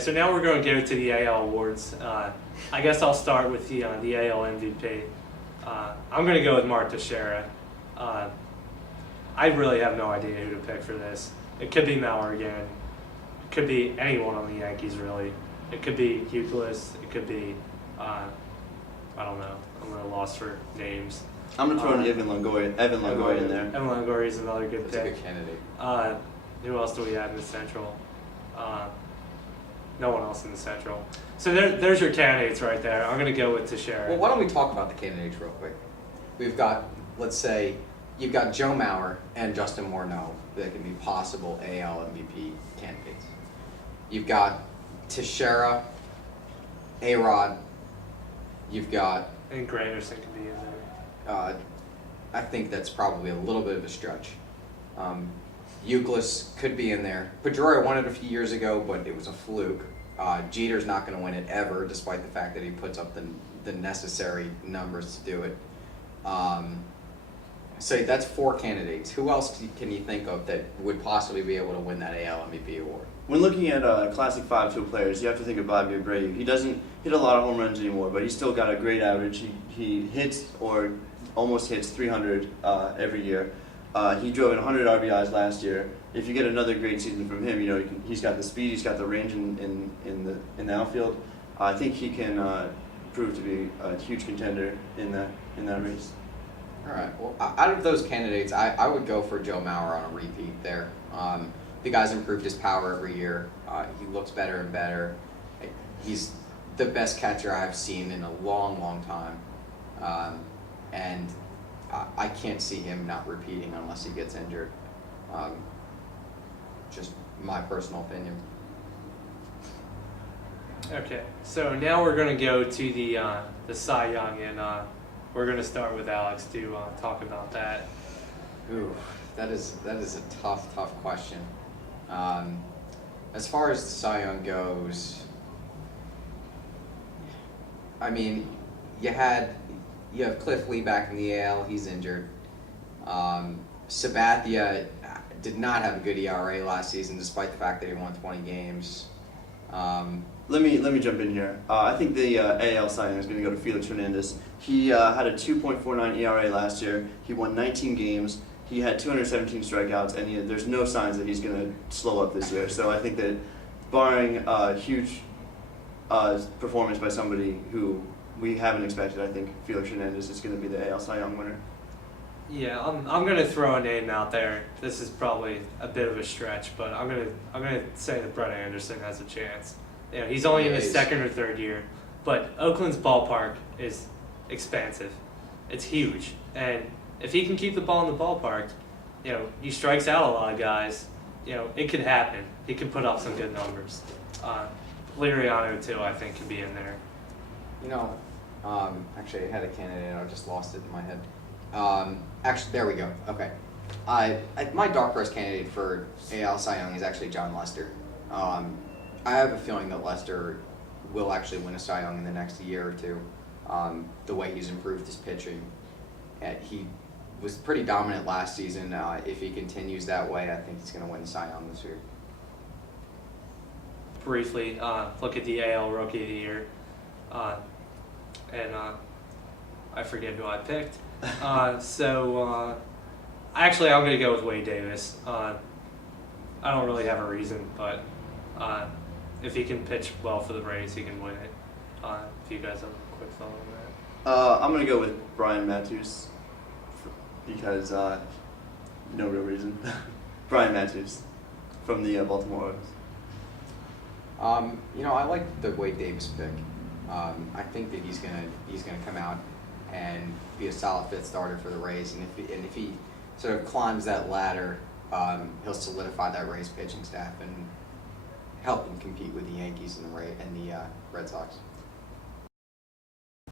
So now we're going to go to the AL awards. I guess I'll start with the AL MVP. I'm going to go with Mark Teixeira. I really have no idea who to pick for this. It could be Mauer again. It could be anyone on the Yankees, really. It could be Euclid. It could be, I don't know. I'm a little lost for names. I'm going to throw in Evan Longoria in there. Evan Longoria is another good That's pick. a good candidate. Who else do we have in the Central? No one else in the Central. So there's your candidates right there. I'm going to go with Teixeira. Well, why don't we talk about the candidates real quick? We've got, let's say, you've got Joe Mauer and Justin Morneau that can be possible AL MVP candidates. You've got Teixeira, A-Rod. You've got... And Granderson can be in there. I think that's probably a little bit of a stretch. Euclid could be in there. Pedroia won it a few years ago, but it was a fluke. Jeter's not going to win it ever, despite the fact that he puts up the necessary numbers to do it. So that's 4 candidates. Who else can you think of that would possibly be able to win that AL MVP award? When looking at classic 5-tool players, you have to think of Bobby Abreu. He doesn't hit a lot of home runs anymore, but he's still got a great average. He hits or almost hits 300 every year. He drove in 100 RBIs last year. If you get another great season from him, he's got the speed, he's got the range in the outfield. I think he can prove to be a huge contender in that race. All right. Well, out of those candidates, I would go for Joe Mauer on a repeat there. The guy's improved his power every year. He looks better and better. He's the best catcher I've seen in a long, long time. And I can't see him not repeating unless he gets injured. Just my personal opinion. Okay, so now we're going to go to the Cy Young, and we're going to start with Alex to talk about that. Ooh, that is a tough question. As far as the Cy Young goes, I mean, you have Cliff Lee back in the AL. He's injured. Sabathia did not have a good ERA last season, despite the fact that he won 20 games. Let me jump in here. I think the AL Cy Young is going to go to Felix Hernandez. He had a 2.49 ERA last year. He won 19 games. He had 217 strikeouts, and there's no signs that he's going to slow up this year. So I think that, barring a huge performance by somebody who we haven't expected, I think Felix Hernandez is going to be the AL Cy Young winner. Yeah, I'm going to throw a name out there. This is probably a bit of a stretch, but I'm going to say that Brett Anderson has a chance. He's only in his second or third year, but Oakland's ballpark is expansive. It's huge, and if he can keep the ball in the ballpark, he strikes out a lot of guys. It could happen. He could put up some good numbers. Liriano too, I think, could be in there. Actually, I had a candidate. I just lost it in my head. Actually, there we go. Okay. My dark horse candidate for AL Cy Young is actually John Lester. I have a feeling that Lester will actually win a Cy Young in the next year or two. The way he's improved his pitching. He was pretty dominant last season. If he continues that way, I think he's going to win the Cy Young this year. Briefly, look at the AL Rookie of the Year. And I forget who I picked. Actually, I'm going to go with Wade Davis. I don't really have a reason, but if he can pitch well for the Rays, he can win it. If you guys have a quick thought on that. I'm going to go with Brian Matthews because no real reason. Brian Matthews from the Baltimore Orioles. I like the Wade Davis pick. I think that he's gonna come out and be a solid fifth starter for the Rays, and if he sort of climbs that ladder, he'll solidify that Rays pitching staff and help them compete with the Yankees and the Red Sox.